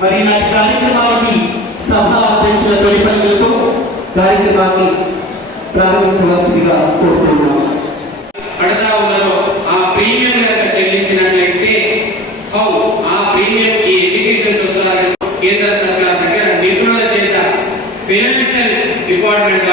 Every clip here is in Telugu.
మరి నాటి కార్యక్రమానికి సభా అధ్యక్షుల తొలి పనులతో కార్యక్రమాన్ని ప్రారంభించవలసిందిగా కోరుతున్నాము ఉన్నారో ఆ ప్రీమియం కనుక చెల్లించినట్లయితే హౌ? ఆ ప్రీమియం ఈ ఎడ్యుకేషన్ సొసైటీ కేంద్ర సర్కార్ దగ్గర నిపుణుల చేత ఫైనాన్షియల్ డిపార్ట్మెంట్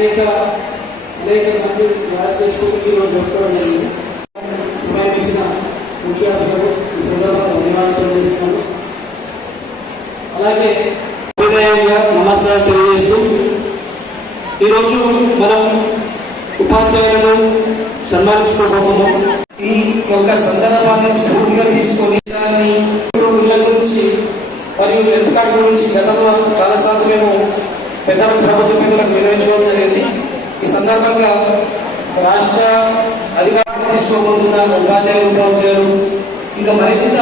అనేక అనేక మంది భారతదేశంలో ఈరోజు జరుపుకోవడం జరిగింది సమర్పించిన ముఖ్య అతిథులు ఈ సందర్భంగా ధన్యవాదాలు తెలియజేస్తున్నాను అలాగే సందర్భంగా రాష్ట్ర అధికారులు తీసుకోబోతున్న ఉపాధ్యాయులు ఉపాధ్యాయులు ఇంకా మరింత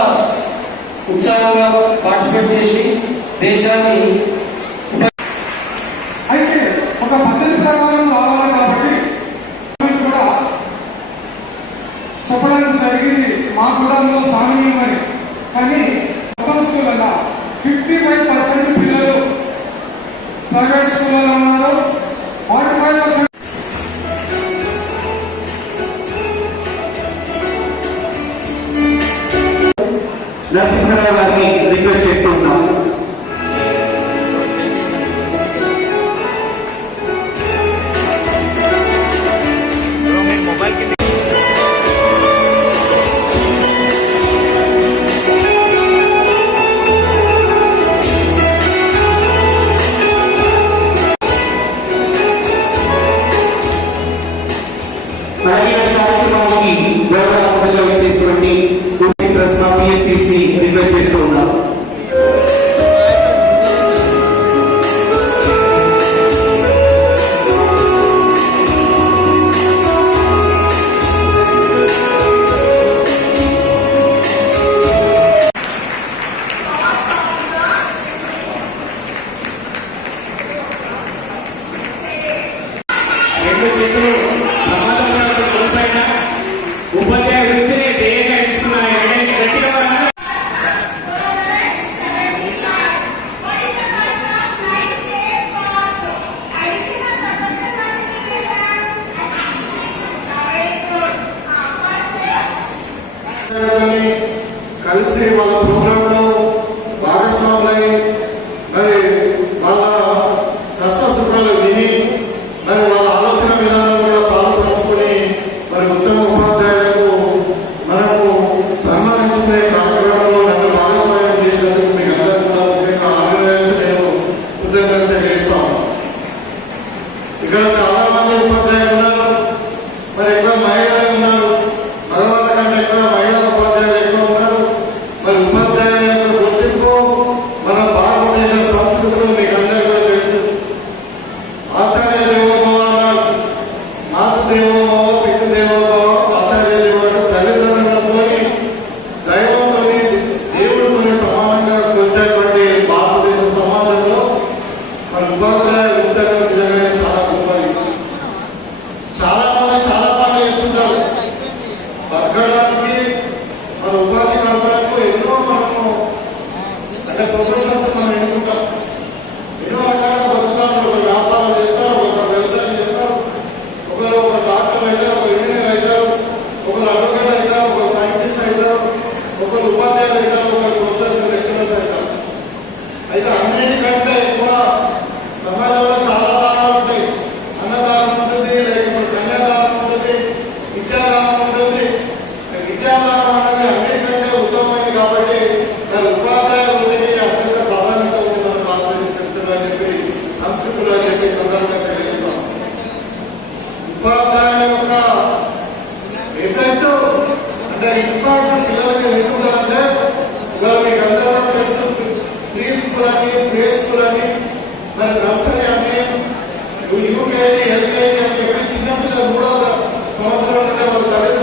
ఉత్సాహంగా పార్టిసిపేట్ చేసి దేశాన్ని అయితే ఒక పద్ధతి ప్రకారం రావాలి కాబట్టి కూడా చెప్పడం జరిగింది. మాకు కూడా అందులో స్థానమని కానీ మొత్తం స్కూళ్ళల్లో ఫిఫ్టీ ఫైవ్ పర్సెంట్ పిల్లలు ప్రైవేట్ స్కూళ్ళలో ఉన్నారు. కలిసి వాళ్ళ ప్రోగ్రాంలో భాగస్వాములై ఇంపార్టెంట్ పిల్లలకి ఎందుకంటే అని నర్సరీ అని యూకేజీ ఎల్కేజీ అని చెప్పి చిన్నపిల్లలు సంవత్సరం ఉంటే వాళ్ళ తల్లిదండ్రులు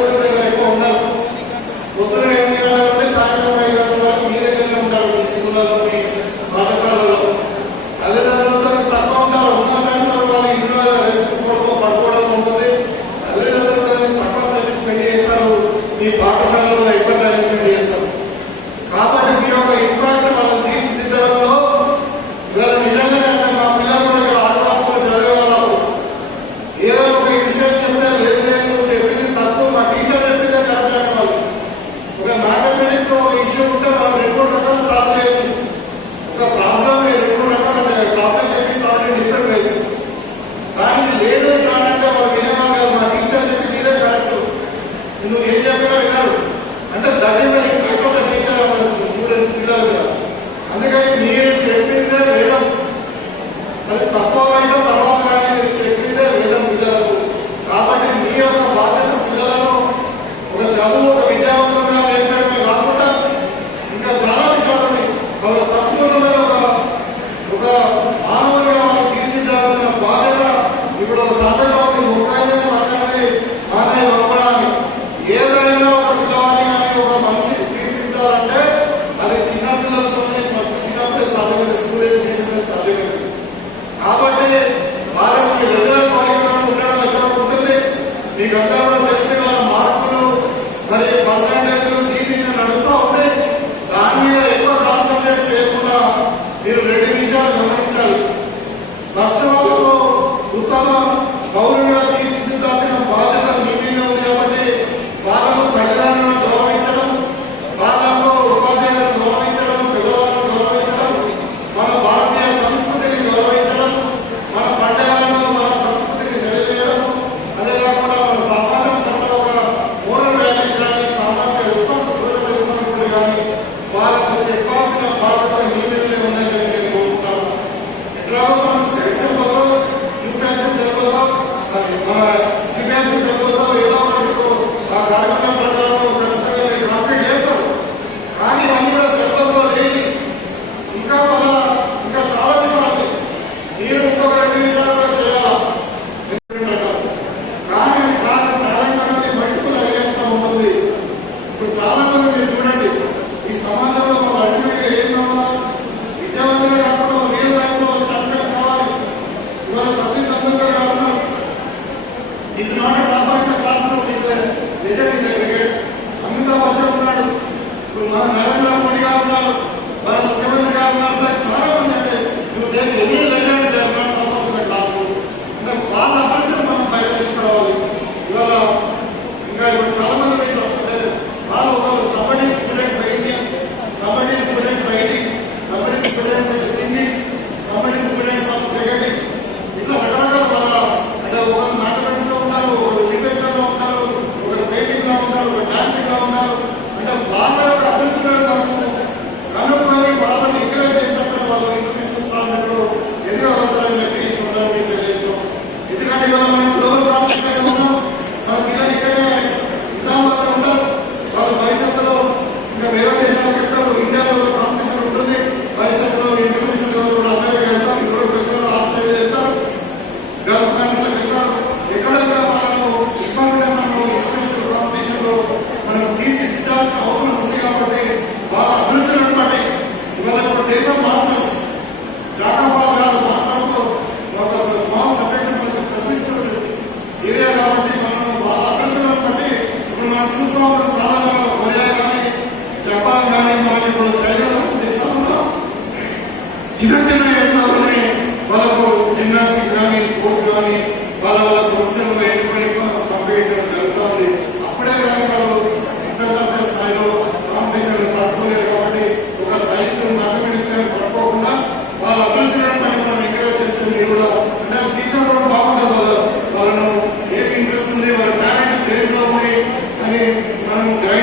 నిజమే జరిగాడు అమితాబ్ బచ్చన్ ఉన్నాడు. ఇప్పుడు మన నరేంద్ర మోడీ గారు ఉన్నారు. మన ముఖ్యమంత్రి గారు ఉన్నారు. చాలా మంది అంటే యూ టేక్ ఎనీ amén.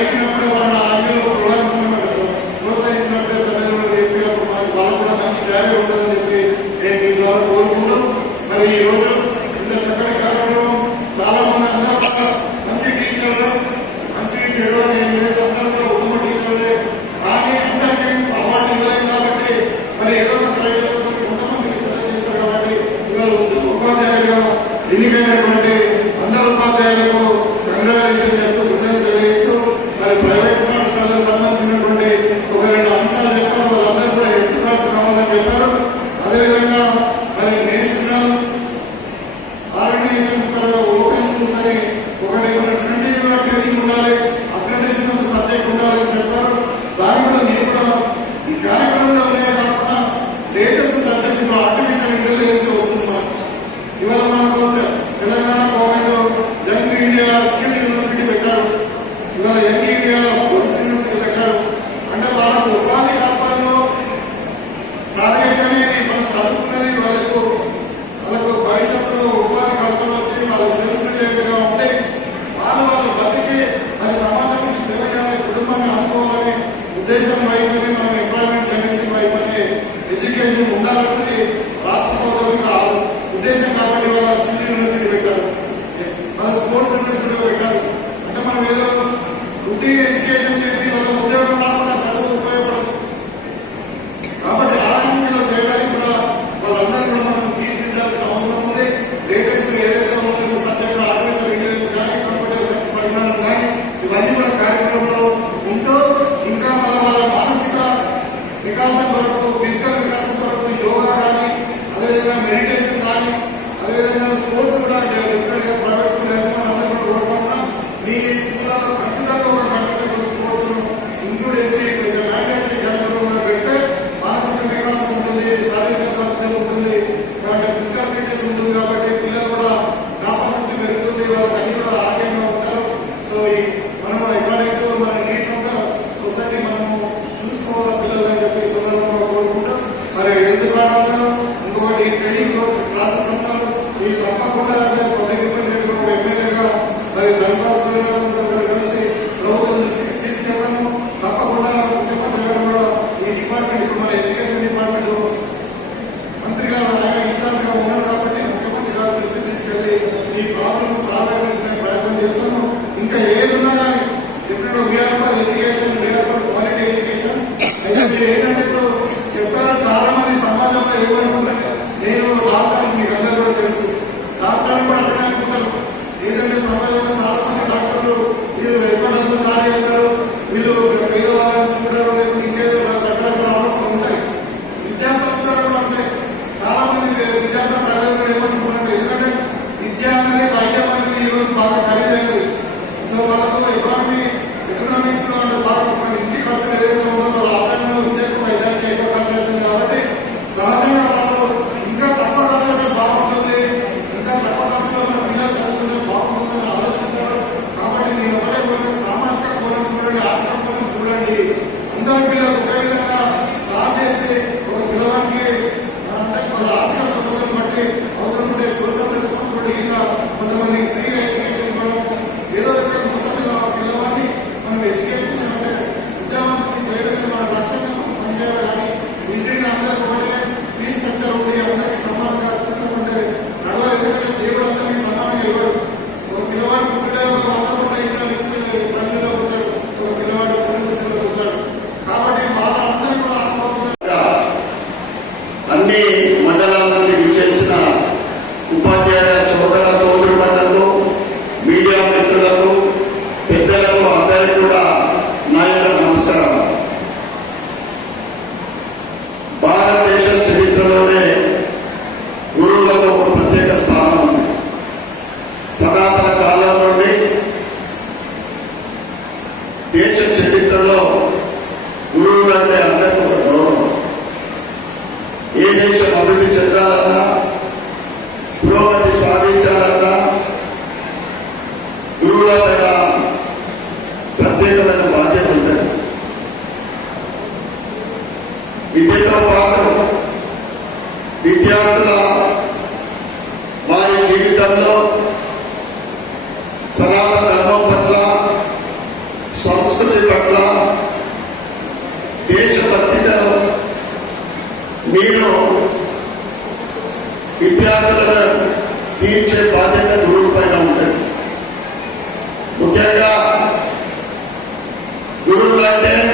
వాళ్ళ సెల్ఫ్ రిటైర్డ్గా ఉంటే వాళ్ళు వాళ్ళు బతికి అది సమాజానికి కుటుంబాన్ని ఆదుకోవాలనే ఉద్దేశం వైపే మనం ఎంప్లాయ్మెంట్ జనరేషన్ ఎడ్యుకేషన్ ఉండాలన్నది రాష్ట్ర ఉద్దేశం కాబట్టి వాళ్ళ స్కిల్ యూనివర్సిటీ పెట్టారు. వాళ్ళ స్పోర్ట్స్ యూనివర్సిటీ పెట్టారు. ఎడ్యుకేషన్ చేసి వాళ్ళ ఉద్యోగం రాకుండా ఉంటూ ఇంకా మన మన మానసిక వికాసం వరకు ఫిజికల్ వికాసం వరకు యోగా కానీ అదేవిధంగా మెడిటేషన్ కానీ అదేవిధంగా స్పోర్ట్స్ కూడా డెఫినెట్గా ప్రైవేట్ కూడా అన్ని మండలాల Well,